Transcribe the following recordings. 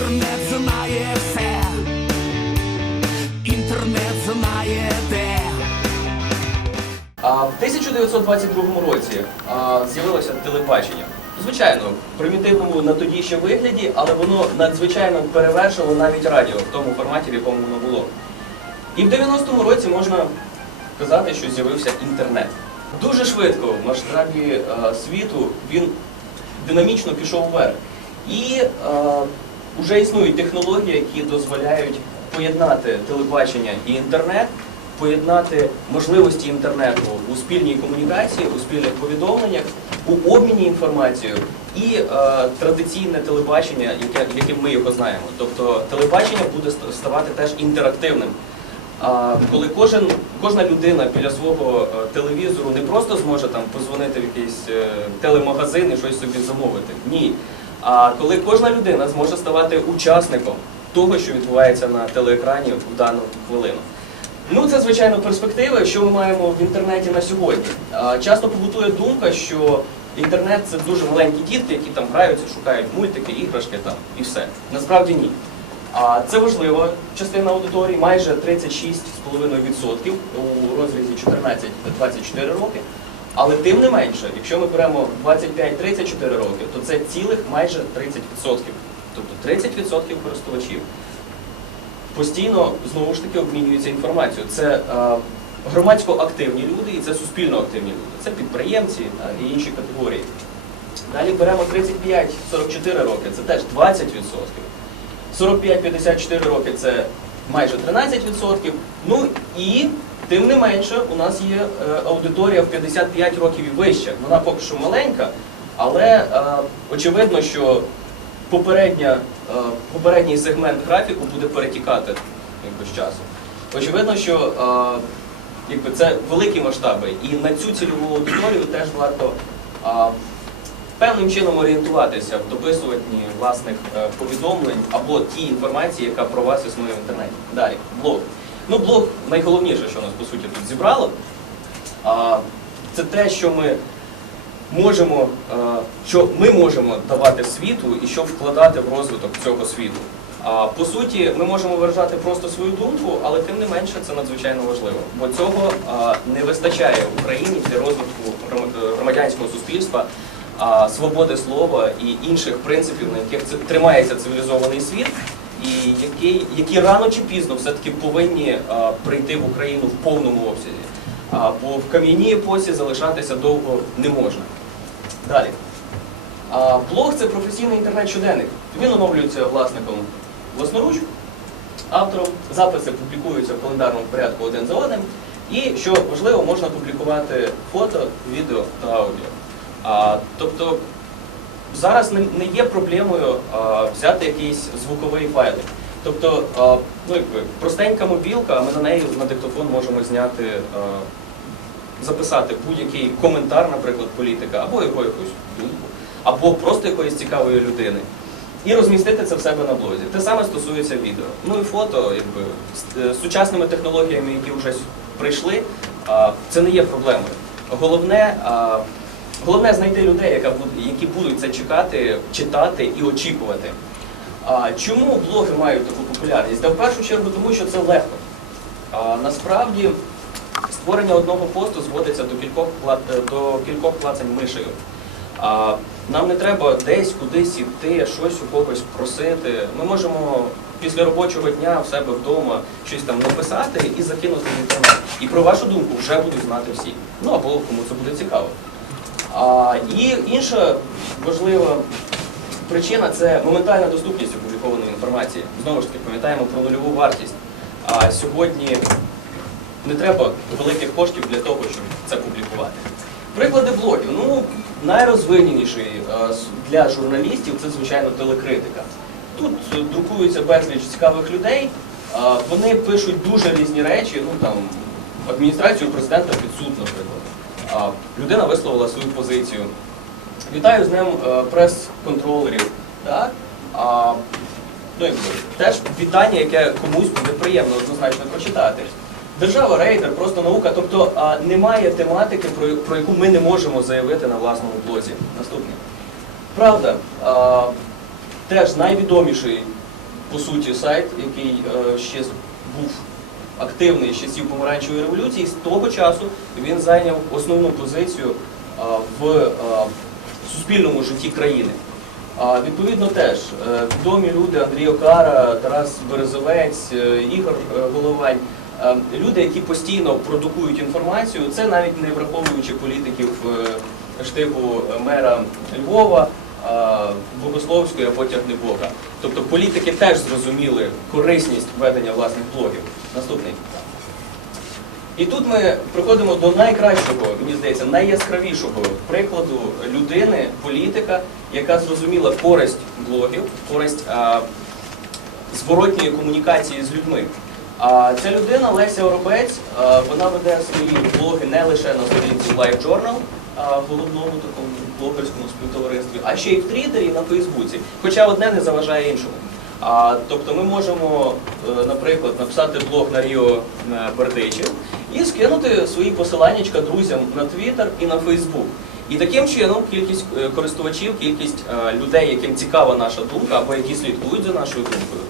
Інтернет знає все, інтернет знає де. А в 1922 році а, з'явилося телебачення. Звичайно, в примітивному на тоді ще вигляді, але воно надзвичайно перевершило навіть радіо в тому форматі, в якому воно було. І в 90-му році можна сказати, що з'явився інтернет. Дуже швидко в масштабі е, світу він динамічно пішов вверх. І е, вже існують технології, які дозволяють поєднати телебачення і інтернет, поєднати можливості інтернету у спільній комунікації, у спільних повідомленнях, у обміні інформацією і е, традиційне телебачення, яке, яким ми його знаємо. Тобто телебачення буде ставати теж інтерактивним. А коли кожен, кожна людина біля свого е, телевізору не просто зможе там позвонити в якийсь е, телемагазин і щось собі замовити. Ні. А коли кожна людина зможе ставати учасником того, що відбувається на телеекрані в дану хвилину. Ну, це звичайно перспективи, що ми маємо в інтернеті на сьогодні. Часто побутує думка, що інтернет це дуже маленькі дітки, які там граються, шукають мультики, іграшки там і все. Насправді ні. А це важлива частина аудиторії, майже 36,5% у розрізі 14-24 роки. Але тим не менше, якщо ми беремо 25-34 роки, то це цілих майже 30%. Тобто 30% користувачів постійно знову ж таки обмінюються інформацією. Це е, громадсько активні люди і це суспільно активні люди. Це підприємці та, і інші категорії. Далі беремо 35-44 роки, це теж 20%. 45-54 роки це майже 13%. Ну і тим не менше, у нас є е, аудиторія в 55 років і вище. Вона поки що маленька, але е, очевидно, що попередня, е, попередній сегмент графіку буде перетікати якби, з часом. Очевидно, що якби, це великі масштаби, і на цю цільову аудиторію теж варто певним чином орієнтуватися в дописуванні власних повідомлень або ті інформації, яка про вас існує в інтернеті. Далі, блог. Ну, блог найголовніше, що нас по суті тут зібрало. Це те, що ми можемо, е, що ми можемо давати світу і що вкладати в розвиток цього світу. По суті, ми можемо виражати просто свою думку, але тим не менше це надзвичайно важливо. Бо цього не вистачає Україні для розвитку громадянського суспільства, свободи слова і інших принципів, на яких тримається цивілізований світ, і які, які рано чи пізно все-таки повинні а, прийти в Україну в повному обсязі. А, бо в кам'яній епосі залишатися довго не можна. Далі. А, блог це професійний інтернет-щоденник. Він оновлюється власником власноруч, автором. Записи публікуються в календарному порядку один за одним. І, що важливо, можна публікувати фото, відео та аудіо. А, тобто зараз не, є проблемою взяти якийсь звуковий файлик. Тобто, ну, якби, простенька мобілка, а ми на неї на диктофон можемо зняти, записати будь-який коментар, наприклад, політика, або його якусь думку, або просто якоїсь цікавої людини. І розмістити це в себе на блозі. Те саме стосується відео. Ну і фото, якби з- з сучасними технологіями, які вже прийшли, це не є проблемою. Головне, головне знайти людей, які будуть це чекати, читати і очікувати. А чому блоги мають таку популярність? Та в першу чергу тому, що це легко. А, насправді створення одного посту зводиться до кількох кла- до кількох клацань мишею. А, нам не треба десь кудись іти, щось у когось просити. Ми можемо після робочого дня в себе вдома щось там написати і закинути в інтернет. І про вашу думку вже будуть знати всі. Ну або кому це буде цікаво. І інша важлива причина це моментальна доступність опублікованої інформації. Знову ж таки, пам'ятаємо про нульову вартість. Сьогодні не треба великих коштів для того, щоб це публікувати. Приклади блогів. Ну, найрозвиненіший е, для журналістів це, звичайно, телекритика. Тут е, друкується безліч цікавих людей, е, вони пишуть дуже різні речі, ну там адміністрацію президента під суд, наприклад. А, Людина висловила свою позицію. Вітаю з ним е, прес-контролерів. А, ну, якби, теж вітання, яке комусь буде приємно однозначно прочитати. Держава, рейдер, просто наука. Тобто а, немає тематики, про, про яку ми не можемо заявити на власному блозі. Наступне. Правда, а, теж найвідоміший по суті сайт, який е, ще був активний з часів помаранчевої революції. З того часу він зайняв основну позицію в суспільному житті країни. Відповідно, теж е, відомі люди Андрій Окара, Тарас Березовець, е, Ігор е, Головань. е, Люди, які постійно продукують інформацію, це навіть не враховуючи політиків е, штибу мера Львова, е, Богословської або Тягнебока. Тобто політики теж зрозуміли корисність ведення власних блогів. Наступний. І тут ми приходимо до найкращого, мені здається, найяскравішого прикладу людини, політика, яка зрозуміла користь блогів, користь а, зворотньої комунікації з людьми. А ця людина, Леся Оробець, а, вона веде свої блоги не лише на сторінці Live Journal, а, головному такому блогерському співтоваристві, а ще й в Твіттері і на Фейсбуці. Хоча одне не заважає іншому. А, тобто ми можемо, е, наприклад, написати блог на Ріо е, Бердичів і скинути свої посиланнячка друзям на Твіттер і на Фейсбук. І таким чином кількість е, користувачів, кількість людей, яким цікава наша думка або які слідкують за нашою думкою,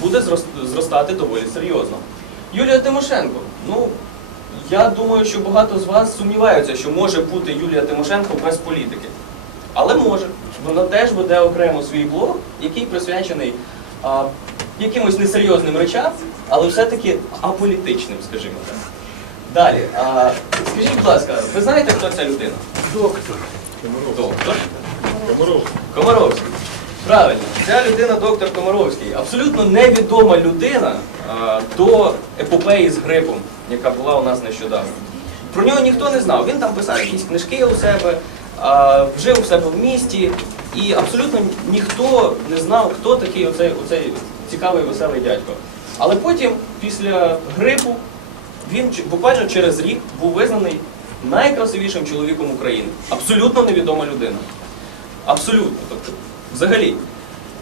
буде зростати доволі серйозно. Юлія Тимошенко, ну я думаю, що багато з вас сумніваються, що може бути Юлія Тимошенко без політики. Але може. Вона теж веде окремо свій блог, який присвячений а, якимось несерйозним речам, але все-таки аполітичним, скажімо так. Далі, а, скажіть, будь ласка, ви знаєте, хто ця людина? Доктор. Доктор? Комаровський. Правильно, ця людина доктор Комаровський. Абсолютно невідома людина а, до епопеї з грипом, яка була у нас нещодавно. Про нього ніхто не знав. Він там писав якісь книжки у себе, а, жив у себе в місті, і абсолютно ніхто не знав, хто такий оцей, оцей цікавий веселий дядько. Але потім, після грипу, він буквально через рік був визнаний найкрасивішим чоловіком України. Абсолютно невідома людина. Абсолютно. Тобто, взагалі.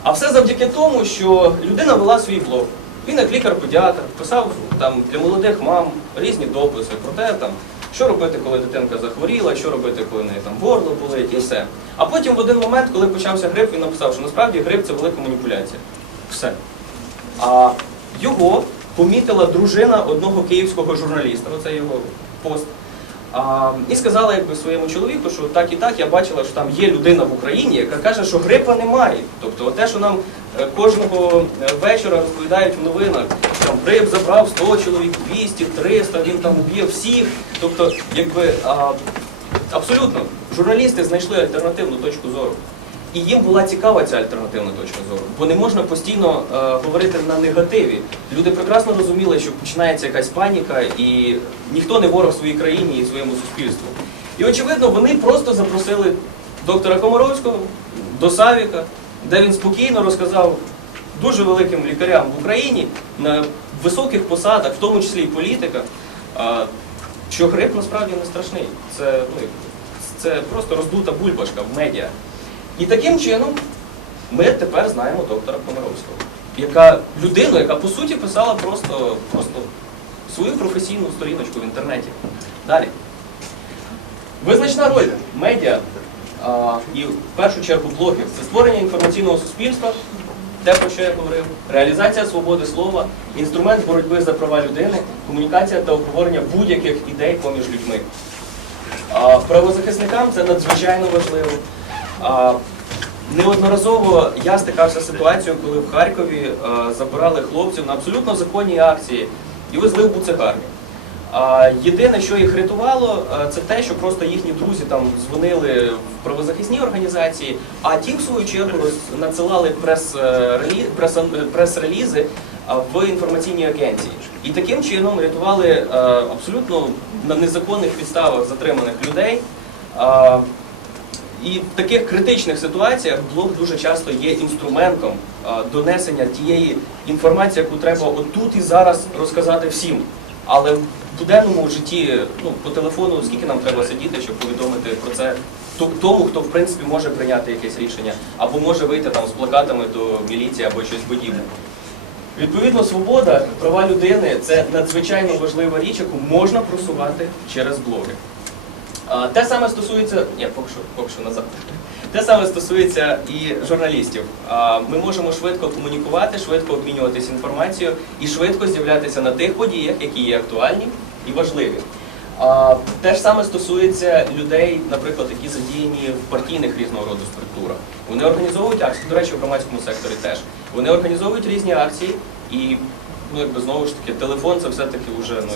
А все завдяки тому, що людина вела свій блог. Він як лікар-педіатр писав там для молодих мам різні дописи про те, там, що робити, коли дитинка захворіла, що робити, коли в неї там горло болить, і все. А потім в один момент, коли почався грип, він написав, що насправді грип це велика маніпуляція. Все. А його помітила дружина одного київського журналіста, оце його пост. А, і сказала якби своєму чоловіку, що так і так я бачила, що там є людина в Україні, яка каже, що грипа немає. Тобто те, що нам е, кожного е, вечора розповідають в новинах, там грип забрав 100 чоловік, 200, 300, він там уб'є всіх. Тобто, якби а, абсолютно журналісти знайшли альтернативну точку зору. І їм була цікава ця альтернативна точка зору, бо не можна постійно е, говорити на негативі. Люди прекрасно розуміли, що починається якась паніка, і ніхто не ворог своїй країні і своєму суспільству. І очевидно, вони просто запросили доктора Комаровського до Савіка, де він спокійно розказав дуже великим лікарям в Україні на високих посадах, в тому числі і політика, е, що грип насправді не страшний. Це, ну, це просто роздута бульбашка в медіа. І таким чином ми тепер знаємо доктора Комаровського, яка людину, яка по суті писала просто, просто свою професійну сторіночку в інтернеті. Далі. Визначна роль медіа а, і в першу чергу блогів це створення інформаційного суспільства, те, про що я говорив, реалізація свободи слова, інструмент боротьби за права людини, комунікація та обговорення будь-яких ідей поміж людьми. А, Правозахисникам це надзвичайно важливо. А, Неодноразово я стикався з ситуацією, коли в Харкові а, забирали хлопців на абсолютно законній акції і везли в буцегарню. Єдине, що їх рятувало, це те, що просто їхні друзі там дзвонили в правозахисні організації, а ті, в свою чергу, надсилали прес-релі- прес- прес-релізи в інформаційні агенції. І таким чином рятували абсолютно на незаконних підставах затриманих людей. І в таких критичних ситуаціях блог дуже часто є інструментом донесення тієї інформації, яку треба отут і зараз розказати всім. Але буденному житті, ну, по телефону, скільки нам треба сидіти, щоб повідомити про це тому, хто в принципі може прийняти якесь рішення, або може вийти там з плакатами до міліції або щось подібне. Відповідно, свобода, права людини це надзвичайно важлива річ, яку можна просувати через блоги. Те саме стосується. Ні, поки що, поки що назад. Те саме стосується і журналістів. Ми можемо швидко комунікувати, швидко обмінюватися інформацією і швидко з'являтися на тих подіях, які є актуальні і важливі. Те ж саме стосується людей, наприклад, які задіяні в партійних різного роду структурах. Вони організовують акції, до речі, в громадському секторі теж. Вони організовують різні акції, і ну, якби знову ж таки, телефон це все-таки вже ну,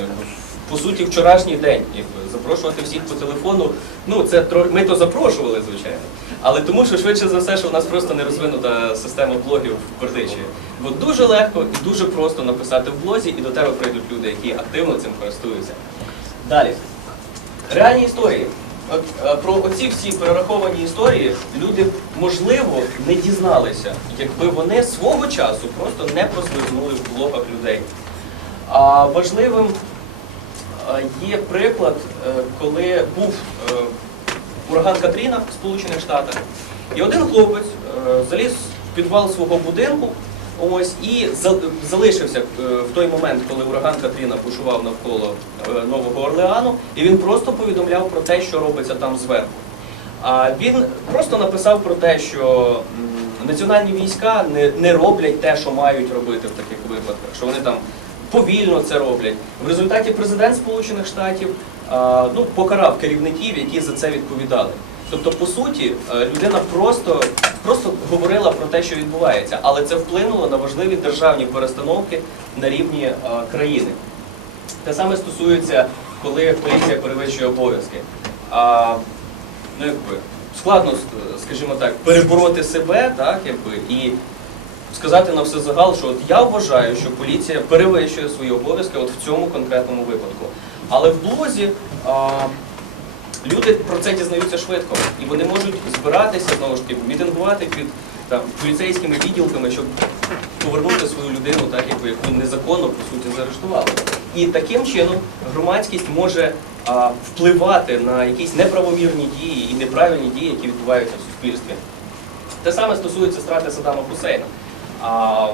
по суті вчорашній день. Якби, запрошувати всіх по телефону. Ну, це ми то запрошували, звичайно. Але тому, що швидше за все, що в нас просто не розвинута система блогів в Бердичеві. Бо дуже легко і дуже просто написати в блозі, і до тебе прийдуть люди, які активно цим користуються. Далі. Реальні історії. От, е, про оці всі перераховані історії люди, можливо, не дізналися, якби вони свого часу просто не прослизнули в блогах людей. А важливим є приклад, е, коли був е, ураган Катріна в Сполучених Штатах, і один хлопець е, заліз в підвал свого будинку. Ось і залишився в той момент, коли ураган Катріна бушував навколо Нового Орлеану, і він просто повідомляв про те, що робиться там зверху. А він просто написав про те, що національні війська не роблять те, що мають робити в таких випадках, що вони там повільно це роблять. В результаті президент Сполучених Штатів ну, покарав керівників, які за це відповідали. Тобто, по суті, е, людина просто, просто говорила про те, що відбувається, але це вплинуло на важливі державні перестановки на рівні е, країни. Те саме стосується, коли поліція перевищує обов'язки. Ну, якби, складно, скажімо так, перебороти себе, так, якби, і сказати на все загал, що от я вважаю, що поліція перевищує свої обов'язки от в цьому конкретному випадку. Але в блозі а, люди про це дізнаються швидко, і вони можуть збиратися знову ж таки, мітингувати під там, поліцейськими відділками, щоб повернути свою людину, так якби яку незаконно по суті заарештували. І таким чином громадськість може а, впливати на якісь неправомірні дії і неправильні дії, які відбуваються в суспільстві. Те саме стосується страти Саддама Хусейна. А,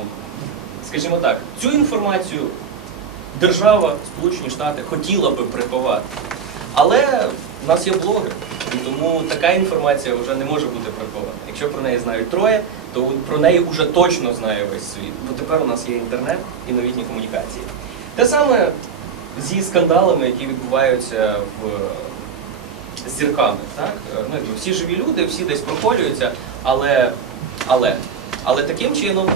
скажімо так, цю інформацію держава, Сполучені Штати хотіла би приховати. Але в нас є блоги, і тому така інформація вже не може бути прихована. Якщо про неї знають троє, то про неї вже точно знає весь світ. Бо тепер у нас є інтернет і новітні комунікації. Те саме зі скандалами, які відбуваються в з зірками. Так? Ну, всі живі люди, всі десь проколюються, але, але, але таким чином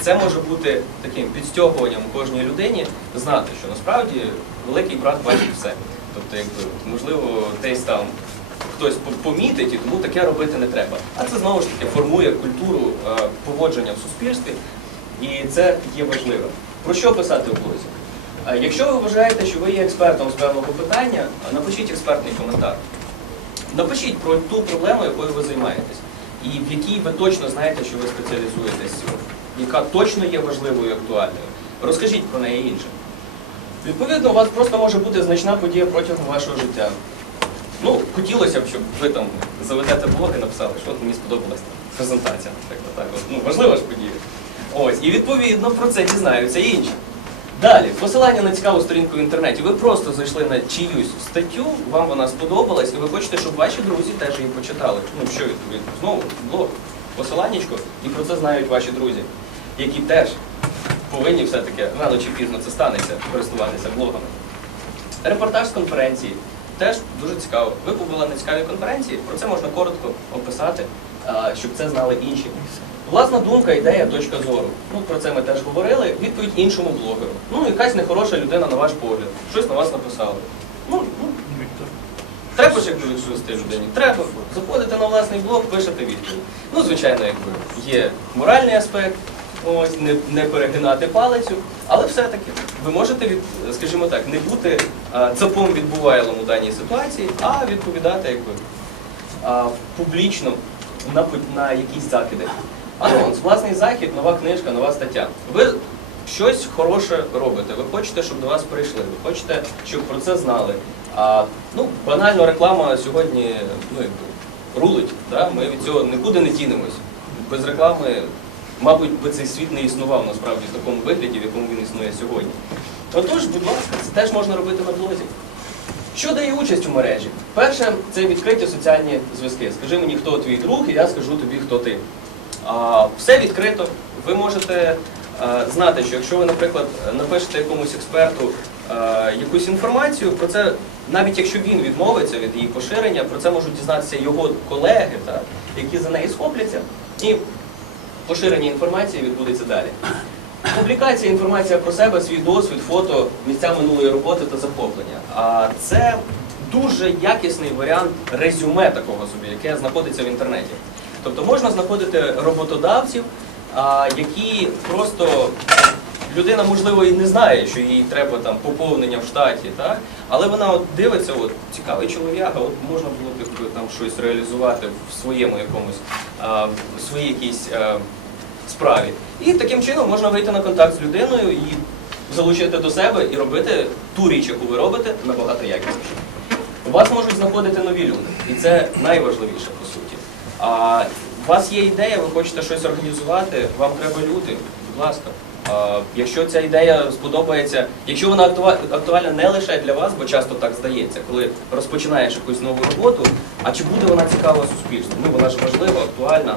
це може бути таким підстягуванням кожній людині знати, що насправді великий брат бачить все. Тобто, якби, можливо, десь там хтось помітить, і тому таке робити не треба. А це знову ж таки формує культуру е, поводження в суспільстві, і це є важливо. Про що писати в блозі? Е, Якщо ви вважаєте, що ви є експертом з певного питання, напишіть експертний коментар. Напишіть про ту проблему, якою ви займаєтесь, і в якій ви точно знаєте, що ви спеціалізуєтесь, яка точно є важливою і актуальною. Розкажіть про неї іншим. Відповідно, у вас просто може бути значна подія протягом вашого життя. Ну, хотілося б, щоб ви там заведете блог і написали, що от мені сподобалась презентація, наприклад. Так, от. Ну, важлива ж подія. Ось, і відповідно про це дізнаються інші. Далі, посилання на цікаву сторінку в інтернеті. Ви просто зайшли на чиюсь статтю, вам вона сподобалась, і ви хочете, щоб ваші друзі теж її почитали. Ну що відповідно? Знову блог, посиланнячко, і про це знають ваші друзі, які теж повинні все-таки рано чи пізно це станеться, користуватися блогами. Репортаж з конференції теж дуже цікаво. Ви побули на цікавій конференції, про це можна коротко описати, щоб це знали інші. Власна думка, ідея, точка зору. Ну, про це ми теж говорили. Відповідь іншому блогеру. Ну, якась нехороша людина на ваш погляд. Щось на вас написала. Ну, ну треба ж якби відповісти людині. Треба. Заходите на власний блог, пишете відповідь. Ну, звичайно, якби є моральний аспект, ось не, не перегинати палицю, але все-таки ви можете від, скажімо так, не бути а, цапом відбувайлом у даній ситуації, а відповідати якби а, публічно на, на якісь закиди. Анонс, власний захід, нова книжка, нова стаття. Ви щось хороше робите. Ви хочете, щоб до вас прийшли, ви хочете, щоб про це знали. А, ну, банально реклама сьогодні ну, рулить. Да? Ми від цього нікуди не тінемось. Без реклами, мабуть, би цей світ не існував насправді в такому вигляді, в якому він існує сьогодні. Отож, будь ласка, це теж можна робити на блозі. Що дає участь у мережі? Перше, це відкриті соціальні зв'язки. Скажи мені, хто твій друг, і я скажу тобі, хто ти. А, все відкрито. Ви можете е, знати, що якщо ви, наприклад, напишете якомусь експерту е, якусь інформацію, про це, навіть якщо він відмовиться від її поширення, про це можуть дізнатися його колеги, так, які за неї схопляться, і поширення інформації відбудеться далі. Публікація, інформація про себе, свій досвід, фото, місця минулої роботи та захоплення. А це дуже якісний варіант резюме такого собі, яке знаходиться в інтернеті. Тобто можна знаходити роботодавців, які просто людина, можливо, і не знає, що їй треба там поповнення в штаті, так? але вона от дивиться, от цікавий чолов'яга, от можна було б там щось реалізувати в своєму якомусь, в своїй якійсь. Справі. І таким чином можна вийти на контакт з людиною і залучити до себе і робити ту річ, яку ви робите, набагато якісніше. Вас можуть знаходити нові люди, і це найважливіше по суті. А у вас є ідея, ви хочете щось організувати, вам треба люди, будь ласка. А, якщо ця ідея сподобається, якщо вона актуальна не лише для вас, бо часто так здається, коли розпочинаєш якусь нову роботу, а чи буде вона цікава суспільству? Ну вона ж важлива, актуальна.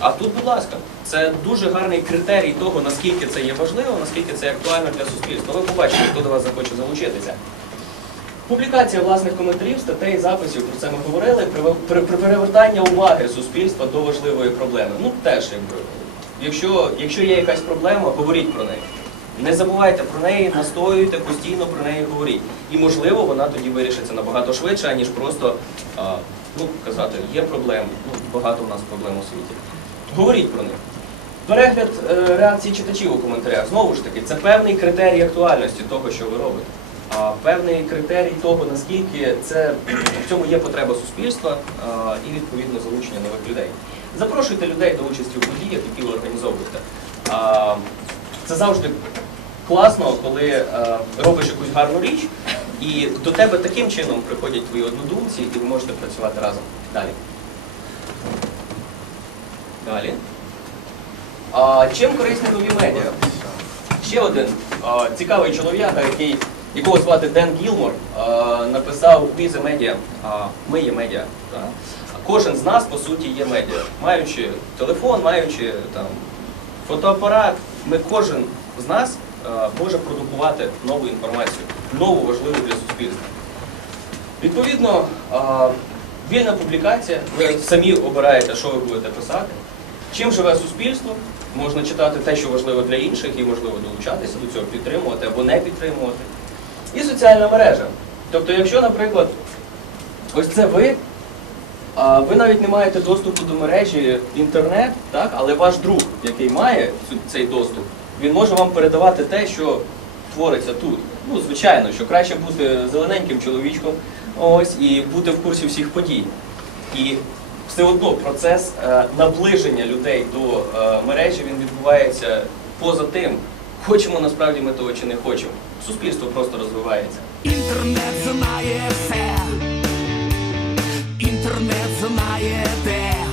А тут, будь ласка, це дуже гарний критерій того, наскільки це є важливо, наскільки це актуально для суспільства. Ви побачите, хто до вас захоче залучитися. Публікація власних коментарів, статей, записів, про це ми говорили, при, перевертання уваги суспільства до важливої проблеми. Ну теж. Якщо, якщо є якась проблема, говоріть про неї. Не забувайте про неї, настоюйте, постійно про неї говоріть. І можливо вона тоді вирішиться набагато швидше, ніж просто а, ну, казати, є проблеми, ну, багато в нас проблем у світі. Говоріть про них. Перегляд е, реакції читачів у коментарях. Знову ж таки, це певний критерій актуальності того, що ви робите. А певний критерій того, наскільки це в цьому є потреба суспільства а, і відповідно залучення нових людей. Запрошуйте людей до участі у подіях, які ви організовуєте. А, Це завжди класно, коли е, робиш якусь гарну річ, і до тебе таким чином приходять твої однодумці, і ви можете працювати разом. Далі. Далі. А, чим корисні нові медіа? Ще один а, цікавий чолов'яга, який, якого звати Ден Гілмор, а, написав «We the media», а, ми є медіа. так. Кожен з нас, по суті, є медіа. Маючи телефон, маючи там, фотоапарат, ми кожен з нас а, може продукувати нову інформацію, нову важливу для суспільства. Відповідно, а, вільна публікація, ви самі обираєте, що ви будете писати. Чим живе суспільство? Можна читати те, що важливо для інших, і можливо долучатися до цього, підтримувати або не підтримувати. І соціальна мережа. Тобто, якщо, наприклад, ось це ви, а ви навіть не маєте доступу до мережі інтернет, так? але ваш друг, який має цей доступ, він може вам передавати те, що твориться тут. Ну, звичайно, що краще бути зелененьким чоловічком, ось, і бути в курсі всіх подій. І все одно процес е, наближення людей до е, мережі він відбувається поза тим, хочемо насправді ми того чи не хочемо. Суспільство просто розвивається. Інтернет знає все. Інтернет знає де.